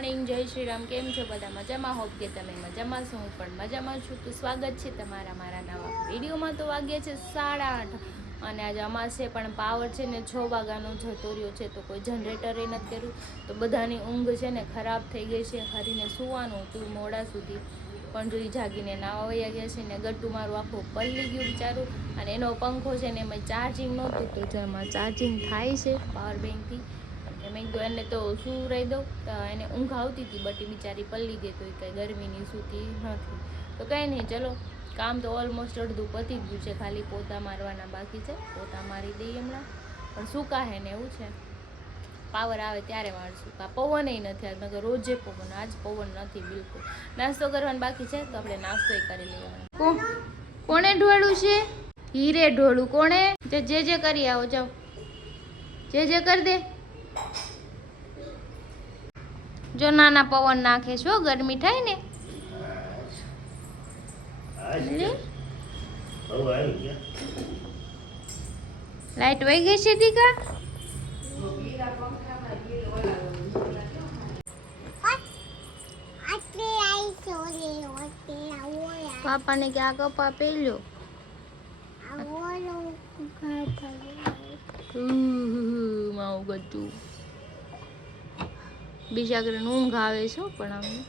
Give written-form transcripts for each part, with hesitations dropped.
Morning, જય શ્રી રામ. કેમ છો બધા? મજામાં? હોપ કે તમે મજામાં છો. હું પણ મજામાં છું. તો સ્વાગત છે તમારા મારા નવા વિડીયોમાં. તો વાગ્યા છે 8:30 અને આજે અમાસે પણ પાવર છે ને 6 વાગ્યાનો જતો રહ્યો છે. તો કોઈ જનરેટરે નથી કર્યું, તો બધાની ઊંઘ છે ને ખરાબ થઈ ગઈ છે. હરીને સુવાનું હતું મોડા સુધી, પણ જોઈ જાગીને નાવા વયા ગયા છે ને ગટ્ટુ મારું આખું પલળી ગયું બિચારું. અને એનો પંખો છે ને એમાં ચાર્જિંગ નહોતું, તો જેમાં ચાર્જિંગ થાય છે પાવર બેંકથી. મેં કીધું એને તો શું રહી દઉં, તો એને ઊંઘ આવતી હતી બટ એ બિચારી પલ્લી ગઈ, તો એ કંઈ ગરમીની સૂતી નથી. તો કંઈ નહીં, ચલો કામ તો ઓલમોસ્ટ અડધું પતી ગયું છે, ખાલી પોતા મારવાના બાકી છે. પોતા મારી દઈએ હમણાં, પણ સૂકા હે ને એવું છે. પાવર આવે ત્યારે વાળશું. પવન નથી આજ, નકર રોજે પવન, આજ પવન નથી બિલકુલ. નાસ્તો કરવાનો બાકી છે, તો આપણે નાસ્તો કરી લેવાનો. કોણે ઢોળું છે? હીરે ઢોળું. કોણે? જે કરી આવો, જાઓ જે કરી દે. જો નાના પવન નાખે છો, ગરમી થાય ને. લાઈટ વહી ગઈ છે દીકા. પાપા ને ક્યાં કપા પેલ્યો માવું ગતું બીજા ઘરે ઊંઘ આવે છે પણ અમને.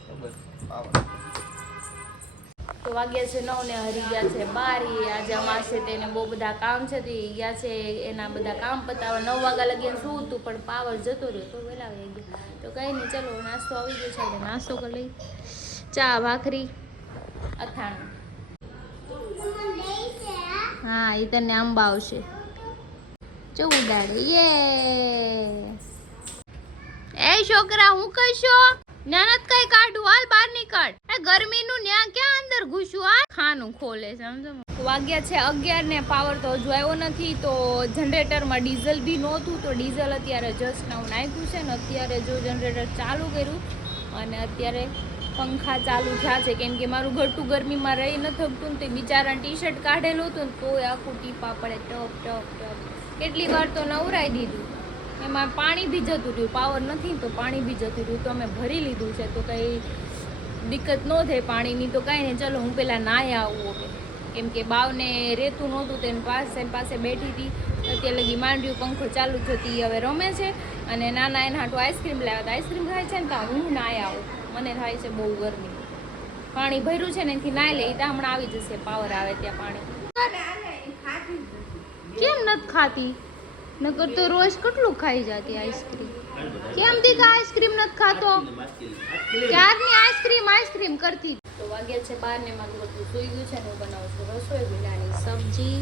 તો વાગ્યા છે 9 ને હરી ગયા છે 12. આજે અમાસે તેને બહુ બધા કામ છે, તો ગયા છે એના બધા કામ પતાવવા. 9 વાગ્યા લગીને શું હતું, પણ પાવર જતો રહ્યો તો વહેલા આવી ગયા. તો કંઈ નહીં, ચલો નાસ્તો આવી ગયો છે, એટલે નાસ્તો કરી લઈ. ચા, ભાખરી, અથાણું. હા, એ તને આંબા આવશે. જો ઉડાડે. એ છોકરા, હું કશો ન્યાનત કઈ કાઢું, હાલ બહાર નીકળ. ગરમીનું ન્યા ક્યાં અંદર ઘૂસું, આ ખાનું ખોલે સમજો. વાગ્યા છે 11 ને પાવર તો હજુ આવ્યો નથી. તો જનરેટરમાં ડીઝલ બી નહોતું, તો ડીઝલ અત્યારે જસ્ટ નવું નાખ્યું છે ને અત્યારે જો જનરેટર ચાલુ કર્યું. અને અત્યારે પંખા ચાલુ થયા છે, કેમ કે મારું ગટ્ટુ ગરમીમાં રહી નથી શકતું. તે બિચારા ટી શર્ટ કાઢેલું હતું ને તોય આખું ટીપા પડે ટપ ટપ ટપ. કેટલી વાર તો નવરાઈ દીધું, એમાં પાણી બી જતું રહ્યું. પાવર નથી તો પાણી બી જતું રહ્યું, તો અમે ભરી લીધું છે, તો કંઈ દિક્કત ન થાય પાણીની. તો કાંઈ નહીં, ચલો હું પહેલાં નાહી આવું, કેમ કે બાવને રહેતું નહોતું, તેને પાસે બેઠી હતી. અત્યારે લગી માંડ્યું, પંખો ચાલુ થતી હવે રમે છે. અને નાના એના હાટું આઈસ્ક્રીમ લાવ્યા હતા. આઈસ્ક્રીમ ખાય છે ને તો હું નાહી આવું, મને થાય છે બહુ ગરમી. પાણી ભર્યું છે ને એથી નાહી લે, ત્યાં હમણાં આવી જશે પાવર આવે ત્યાં પાણી. કેમ નથી ખાતી? નકર તો રોજ કેટલું ખાઈ જતી આઈસ્ક્રીમ. કેમ દીકા આઈસ્ક્રીમ નથી ખાતો? ક્યારની આઈસ્ક્રીમ કરતી. તો વાગ્યા છે 12 ને મારું બધું સુઈ ગયું છે ને હું બનાવું છું રસોઈ. ભીંડાની સબ્જી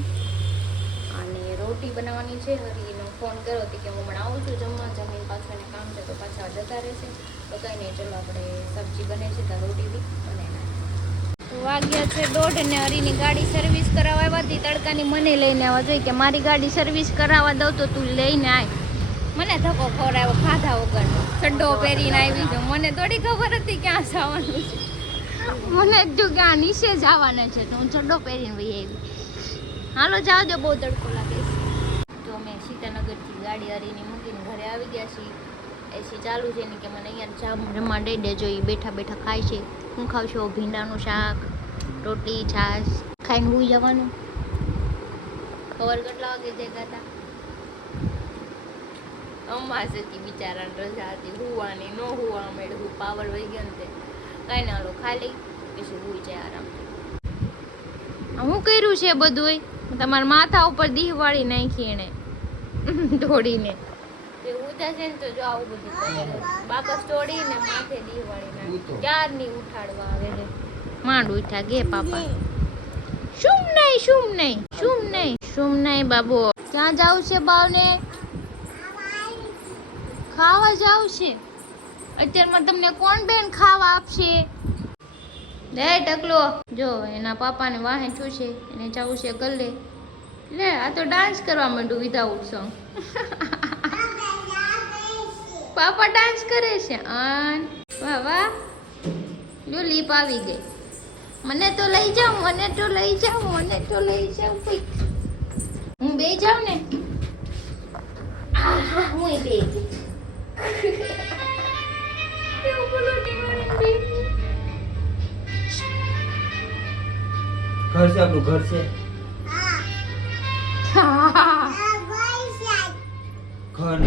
અને રોટી બનાવવાની છે. હરીનો ફોન કર્યો હતી કે હું હમણાં આવું છું જમવા. જમીન પાછું એને કામ છે તો પાછા જતા રહેશે. તો કંઈ નહીં, ચલો આપણે સબ્જી બને છે તો રોટી બી બનાવી. તો વાગ્યા છે 1:30 ને હરીની ગાડી સર્વિસ કરાવવા આવ્યા હતી. તડકાની મને લઈને આવવા જોઈએ કે મારી ગાડી સર્વિસ કરાવવા દઉં તો તું લઈને આય. મને ધક્કો ખવડાવ્યો ખાધા વગરનો. ચડ્ડો પહેરીને આવી છું, મને થોડી ખબર હતી ક્યાં જવાનું છે. મને જો ક્યાં નીચે જવાના છે તો હું ચડ્ડો પહેરીને વહી આવી. હાલો જાઓ, જો બહુ તડકો લાગે છે. તો અમે સીતાનગરથી ગાડી હરીની મૂકીને ઘરે આવી ગયા છીએ. એસી ચાલુ છે ને કે મને અહીંયા ચા રમવા દઈ દેજો. એ બેઠા બેઠા ખાય છે. હું ખાઉં છું ભીંડાનું શાક, રોટલી, છાશ ખાઈને હુઈ જવાનું. ખબર કેટલા વાગે જગ્યા હતા? અમાસ હતી બિચારાને, રજા હતી હુવાની. ન હુવા મેળવું, પાવર વહી ગયો ને તે કાંઈ ના લો ખાલી પછી હુઈ જાય આરામથી. હું કર્યું છે બધું તમારા માથા ઉપર દીહ વાળી નાખી એને દોડીને. તે ઉઠા છે ને તો જો આવું બધું બાકસ તોડીને માથે દીહ વાળી નાખી. ક્યારની ઉઠાડવા આવે રે. માંડ ઉઠા ગે પાપા. શું નહીં બાબુ. ક્યાં જાવું છે બાવને? ખાવા જાવ છે. અત્યારમાં તમને કોણ બેન ખાવા આપશે? લે ટકલો, જો એના પાપાને વાહે છું છે, એને જવું છે ગલ્લે. લે આ તો ડાન્સ કરવા માંડ્યું વિધાઉટ સોંગ. પાપા ડાન્સ કરે છે. વાહ વાહ, જો લીપ આવી ગઈ. મને તો લઈ જાઓ ભાઈ. હું બે જાઉં ને. હું બે ગઈ. કેવું બોલો ઘર છે આપણું ઘર છે ઘર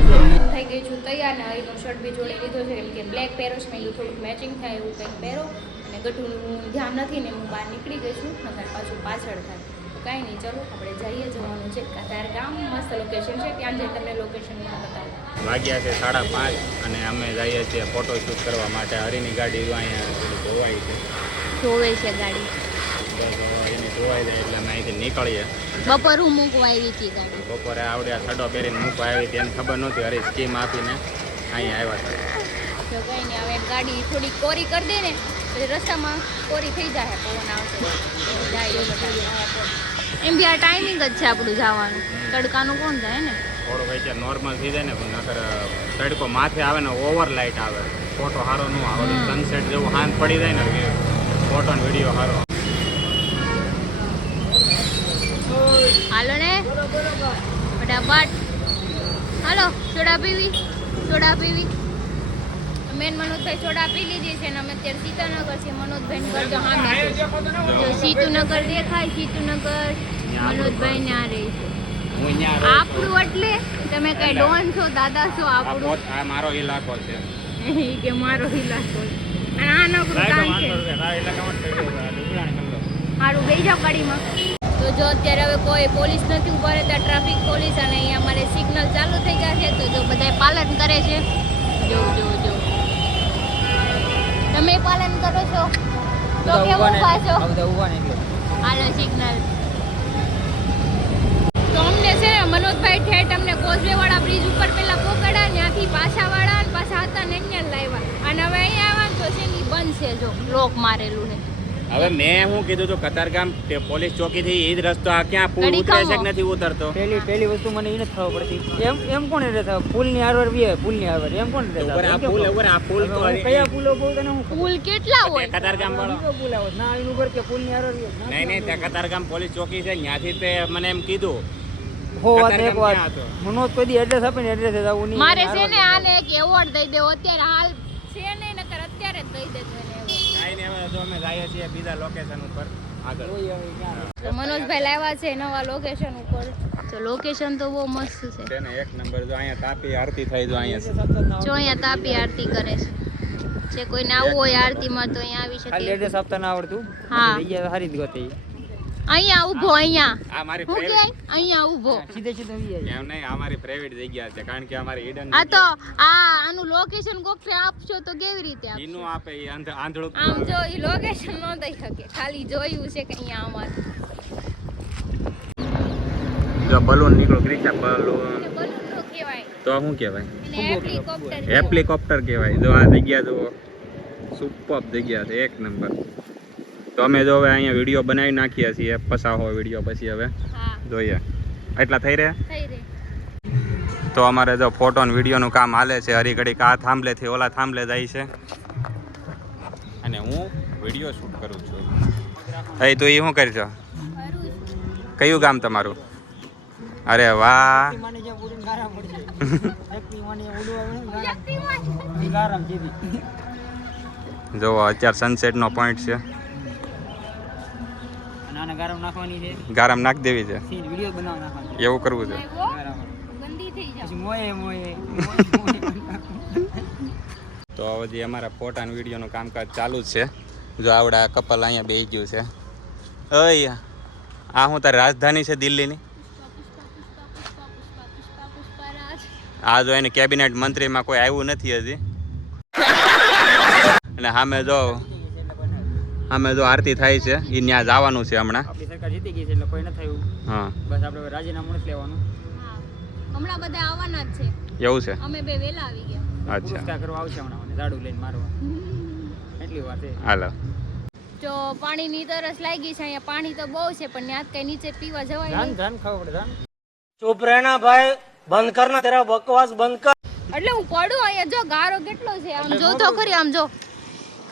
થઈ ગઈ છું તૈયાર ને હરીનો શર્ટ બી જોડે લીધો છે કેમ કે બ્લેક પહેરો છે મેં થોડુંક મેચિંગ થાય એવું કંઈક પહેરો અને ગઠુનું ધ્યાન નથી ને હું બહાર નીકળી ગઈ છું નકર પાછું પાછળ થાય તો કાંઈ નહીં ચલો આપણે જઈએ જવાનું છે કતાર ગામ મસ્ત લોકેશન છે ત્યાં જઈ તમને લોકેશન બતાવું. વાગ્યા છે 5:30 અને અમે જઈએ છીએ ફોટોશૂટ કરવા માટે. હરીની ગાડી અહીંયા થોડી ધોવાઈ છે, જોવે છે ગાડી એની ધોવાઈ જાય એટલે અમે અહીંથી નીકળીએ. બપોર હું મૂકવા આવી હતી ગાડી, બપોરે આવડ્યા સડો પહેરીને મૂકવા આવી હતી, એને ખબર નહોતી. હરી સ્કીમ આપીને અહીંયા આવ્યા હતા. જો કંઈ નહીં હવે ગાડી થોડી કોરી કરી દે ને પછી રસ્તામાં કોરી થઈ જાય, પવન આવશે એમ બી આ ટાઈમિંગ જ છે આપણું જવાનું, તડકાનું કોણ જાય ને થોડું કંઈ ત્યાં નોર્મલ થઈ જાય ને પણ નકર તડકો માથે આવે ને ઓવર લાઇટ આવે, ફોટો સારો ન આવે. સનસેટ જેવું હાંજ પડી જાય ને ફોટો ને વિડીયો સારો. હાલો ને ફટાફટ હાલો. સોડા પીવી મેન મનોજભાઈ સોડા પી લીધી છે ને અમે અત્યારે સીતાનગર છે. મનોજભાઈ ઘર તો હા જો સીતુનગર દેખાય, સીતુનગર મનોજભાઈ ત્યાં રહે છે. હું અહીંયા આપણું એટલે તમે કઈ ડોન છો દાદા છો? આપણું આ મારો ઇલાકો છે કે મારો ઇલાકો છે અને આ નકરું કામ છે. સારું બેસી જાવ ગાડીમાં. તો જો અત્યારે હવે કોઈ પોલીસ નથી ઉભા રહેતા, ટ્રાફિક પોલીસ, અને અહીંયા અમારે સિગ્નલ ચાલુ થઈ ગયા છે તો જો બધા પાલન કરે છે. જો તમે પાલન કરો છો તો કેવું ઊભા છો? હાલો સિગ્નલ. તો અમને છે ને મનોજભાઈ ઠેઠ અમને કોઝવે વાળા બ્રિજ ઉપર પેલા પકડ્યા, ત્યાંથી પાછા વાળા અને પાછા હતા ને અહીંયા લાવ્યા અને હવે અહીંયા આવવાનું તો છે ને બંધ છે, જો લોક મારેલું છે. હવે મેં શું કીધું તો કતારગામ પોલીસ ચોકી થી એ જ રસ્તો આ ક્યાં પુલ ઉતરે છે કે નથી ઉતરતો? પહેલી વસ્તુ મને એ નથી ખબર પડતી. એમ કોણ રહેતા પુલ ની આરવાર બી પુલ ની આરવાર એમ કોણ રહેતા? આ પુલ તો કયા પુલો બોલ તને હું પુલ કેટલા હોય? કતારગામ વાળો પુલ આવો ના એનું ઘર કે પુલ ની આરવાર નહીં ત્યાં કતારગામ પોલીસ ચોકી છે, ત્યાંથી તે મને એમ કીધું. હો વાત એક વાત ક્યાં હતો? મનોજ કોઈ એડ્રેસ આપે ને એડ્રેસ જવું નહીં. મારે છે ને આને એક એવોર્ડ દઈ દેવો અત્યારે, હાલ છે નહીં નકર અત્યારે જ દઈ દેતો એને award. કાંઈ નહીં, હવે જો અમે જઈએ છીએ બીજા લોકેશન ઉપર આગળ. તો મનોજભાઈ લાવ્યા છે નવા લોકેશન ઉપર. તો લોકેશન તો બહુ મસ્ત છે. છે ને એક નંબર. જો અહીંયા તાપી આરતી થાય, જો અહીંયા જો અહીંયા તાપી આરતી કરે છે. જે કોઈને આવવું હોય આરતીમાં તો અહીંયા આવી ખાલી શકે. એડ્રેસ આપતા ના આવડતું. હા જગ્યા સારી જ ગોતી. અહીંયા ઊભો, અહીંયા આ મારી હું કે અહીંયા ઊભો. સીધે સીધે આવી જાય. એમ નહીં, અમારી પ્રાઇવેટ જગ્યા છે કારણ કે અમારી હિડન આ તો આનું લોકેશન કોકને આપશો તો કેવી રીતે આપશો? એનું આપે એ આંધળું. આમ જો ઈ લોકેશન ન દઈ શકે, ખાલી જોયું છે કે અહીંયા અમારે જો બલૂન નીકળો ગ્રીચા બલૂન એને બલૂન નો કહેવાય, તો શું કહેવાય? એને હેલિકોપ્ટર હેલિકોપ્ટર કહેવાય. જો આ જગ્યા જો સુપર જગ્યા છે, એક નંબર. તો અમે જો હવે અહીંયા વિડીયો બનાવી નાખીએ છીએ, પસાહો વિડીયો પછી હવે હા જોઈએ એટલા થઈ રહ્યા. થઈ રે. તો અમારે જો ફોટો અને વિડીયોનું કામ હાલે છે. હરી ઘડીક આ થાંભલેથી ઓલા થાંભલે જાય છે અને હું વિડીયો શૂટ કરું છું. અહીં તો એ શું કરી છો? કયું ગામ તમારું? અરે વાહ. માને જે પૂરી ગારામ પડશે. શક્તિ માને ઓલું આવે ને ગારામ જેવી. જો અત્યારે સનસેટનો પોઈન્ટ છે. નાના ગારામ નાખવાની છે. ગારામ નાખી દેવી છે, સીન વિડિયો બનાવ નાખવાનો. એવું કરવું છે. ગારામ ગંદી થઈ જાય. પછી મોયે તો હજી અમારા ફોટા અને વિડીયોનું કામકાજ ચાલુ જ છે. જો આવડા કપલ અહીંયા બેસી ગયું છે. અય આ હું તારી રાજધાની છે દિલ્હીની? આ જો એની કેબિનેટ મંત્રીમાં કોઈ આવ્યું નથી હજી. અને સામે જો આરતી થાય છે, એ ત્યાં જવાનું છે હમણાં. આપણી સરકાર જીતી ગઈ છે એટલે કોઈ ન થયું. હા બસ આપણે રાજીનામું નથી લેવાનું. હા હમણાં બધા આવવાના જ છે, એવું છે. અમે બે વેલા આવી ગયા. અચ્છા પુરસ્કાર કરવા આવશે હમણાં મને ઝાડુ લઈને મારવા. એટલી વાત છે. હાલો. જો પાણીની તરસ લાગી છે, અહીંયા પાણી તો બહુ છે પણ ત્યાં કઈ નીચે પીવા જવાય નહીં. ધન ખાવ પડે ધન. चुप रहना भाई, बंद करना तेरा बकवास बंद कर. એટલે હું પડું અહીંયા, જો ગારો કેટલો છે, આમ જો તો ખરી, આમ જો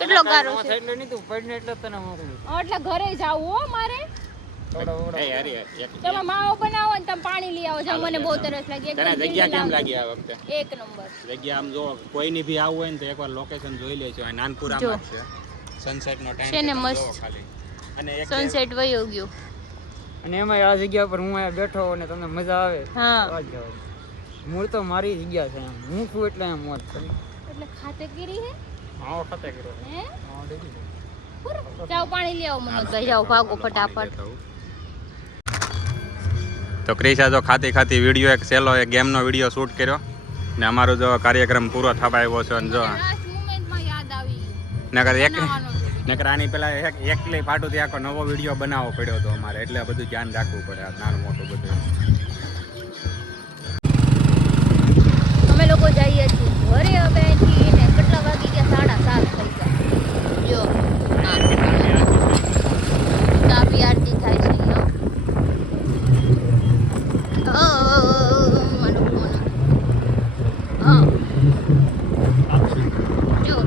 કેટલો ગારો છે. એટલે નહીં તું પડને એટલે તને મોકલું. એટલે ઘરે જાવું હો મારે. તમે માવો બનાવો ને તમે પાણી લઈ આવો. જો મને બહુ તરસ લાગી. તને એકદમ જગ્યા કેમ દિલ લાગી આ વખતે? એક નંબર જગ્યા આમ જો કોઈની ભી આવવું હોય ને તો એકવાર લોકેશન જોઈ લેજો. આ નાનપુરામાં જ છે. સનસેટ નો ટાઈમ છે ને મસ્ત. ખાલી અને એક સનસેટ વયો ગયો. અને એમાં આ જગ્યા પર હું અહીંયા બેઠો અને તમને મજા આવે હા આ જ જવાય. મૂળ તો મારી જગ્યા છે એમ. હું છું એટલે એમ મોજ છે. એટલે ખાતેગીરી હે હા ખાતે કર્યો હે હા દેખી જાઓ પાણી લઈ આવો મનોજભાઈ, જાઓ ભાગો ફટાફટ. તો ક્રિશા જો ખાતી ખાતી વિડીયો એક સેલો એક ગેમનો વિડીયો શૂટ કર્યો ને અમારો જો કાર્યક્રમ પૂરો થવા આવ્યો છે અને જો લાસ્ટ મોમેન્ટમાં યાદ આવી નકર એક બનાવવાનો video. નકર આની પેલા એકલી પાટુથી આખો નવો વિડીયો બનાવવો પડ્યો હતો અમારે એટલે આ બધું ધ્યાન રાખવું પડે આ નાનું મોટું બધું. અમે લોકો જઈએ છીએ ઘરે હવે અહીંથી ને કેટલા વાગી ગયા 7:30 થઈ ગયા. જો તાપી આરતી થાય છે અહીંયા. મારો ફોન. હા જો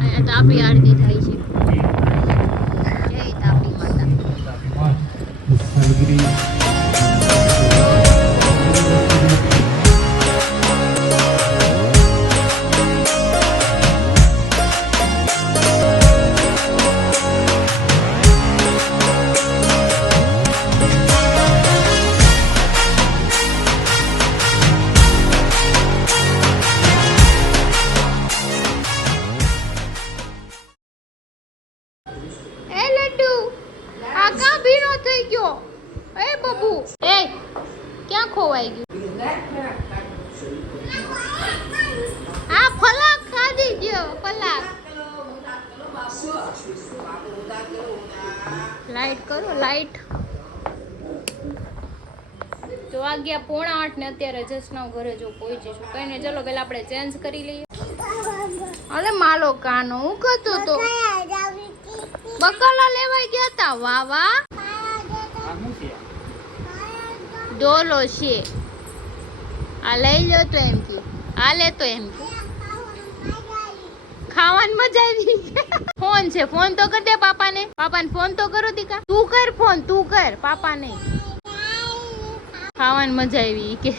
અહીંયા તાપી આરતી થાય છે. જય તાપી માતા. એ લડ્ડુ આ કા ભીનો થઈ ગયો? એ બબુ એ ક્યાં ખોવાઈ ગયું? આ ફલાક ખાધી ગયો ફલાક. લાઈટ કરો લાઈટ. તો વાગ્યા 7:45 ને અત્યારે જસના ઘરે જો પહોંચીશું. કઈ નહીં ચલો પેલા આપણે ચેન્જ કરી લઈએ. અરે માલો કાનો હું કહેતો તો બકાલા લેવા ગયા તા. વાહ વાહ આ શું છે ડોલો છે. આ લઈ લો તો એમ કે આ લે તો એમ કે ખાવાની મજા આવી. ફોન છે ફોન તો કર દે પાપાને. પાપાને ફોન તો કરો દીકા. તું કર ફોન તું કર પાપાને. ખાવાની મજા આવી કે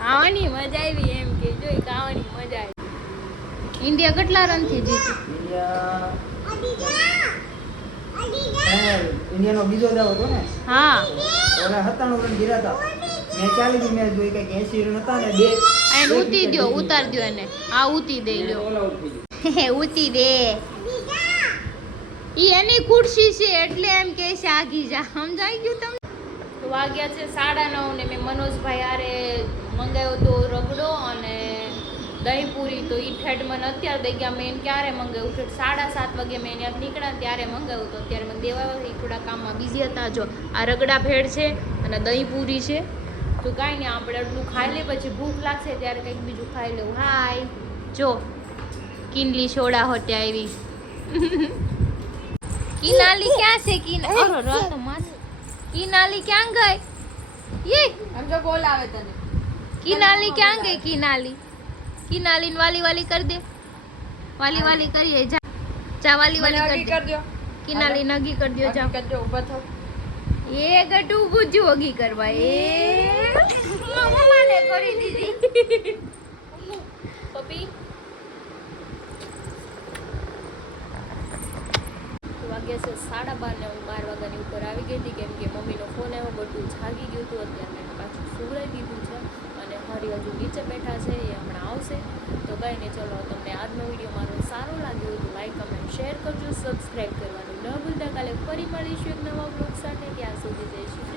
ખાવાની મજા આવી એમ કે જોઈ ખાવાની મજા આવી. ઇન્ડિયા કેટલા રન થી જીત્યું? ઇન્ડિયાનો બીજો દાવ હતો ને હા ઓલા 97 રન ગીરા હતા. મેં 40 મેચ જોઈ કે 80 રન હતા ને બે એને ઉતી દ્યો ઉતાર દ્યો એને. આ ઉતી દે લ્યો. ઓલ આઉટ થઈ ગયો. ઉતી દે. ઈ એની ખુરશી છે એટલે એમ કે છે આગી જા. સમજાઈ ગયું તમને? તો વાગ્યા છે 9:30 ને મેં મનોજભાઈ હારે મંગાવ્યો તો રગડો અને દહીં પૂરી. તો ઈ ઠેડમાં અત્યારે દઈ ગયા. મેં ક્યારે મંગાવ્યું છે 7:30 વાગે મેં ત્યાં નીકળ્યા ત્યારે મંગાવ્યું તો અત્યારે મને દેવા આવ્યા. થોડા કામમાં બિઝી હતા. જો આ રગડા ભેળ છે અને દહીં પૂરી છે. તો કાંઈ નહીં આપણે એટલું ખાઈ લે પછી ભૂખ લાગશે ત્યારે કંઈક બીજું ખાઈ લેવું. હાય જો કિનલી સોડા હોટે આવી. કિનાલી ક્યાં છે? કિનાલી ક્યાં ગઈ? યે એમ તો બોલાવે તને. કિનાલી ક્યાં ગઈ? કિનાલી વાલી વાલી કરી દે. વાલી વાલી કરીએ જા. જા વાલી વાલી કરી દે. કર દો. કિનાલી નગી કરી દો જા. કરજો ઊભા થાવ. એ ગટુ ગુજ્જુ ઓગી કરવા. એ મમ્માને કરી દીધી. પપી વાગ્યા છે 12:30 ને હું 12 વાગ્યાની ઉપર આવી ગઈ હતી કેમ કે મમ્મીનો ફોન આવ્યો. બધું જાગી ગયું હતું. અત્યારે મેં પાછું સુવડાવી દીધું છે અને હરી હજુ નીચે બેઠા છે. એ હમણાં આવશે. તો કંઈ નહીં ચલો તમને આજનો વિડીયો મારો સારો લાગ્યો તો લાઈક કમેન્ટ શેર કરજો. સબસ્ક્રાઈબ કરવાનું ન ભૂલતા. કાલે ફરી મળીશું એક નવા બ્લોગ સાથે. ત્યાં સુધી જઈશું.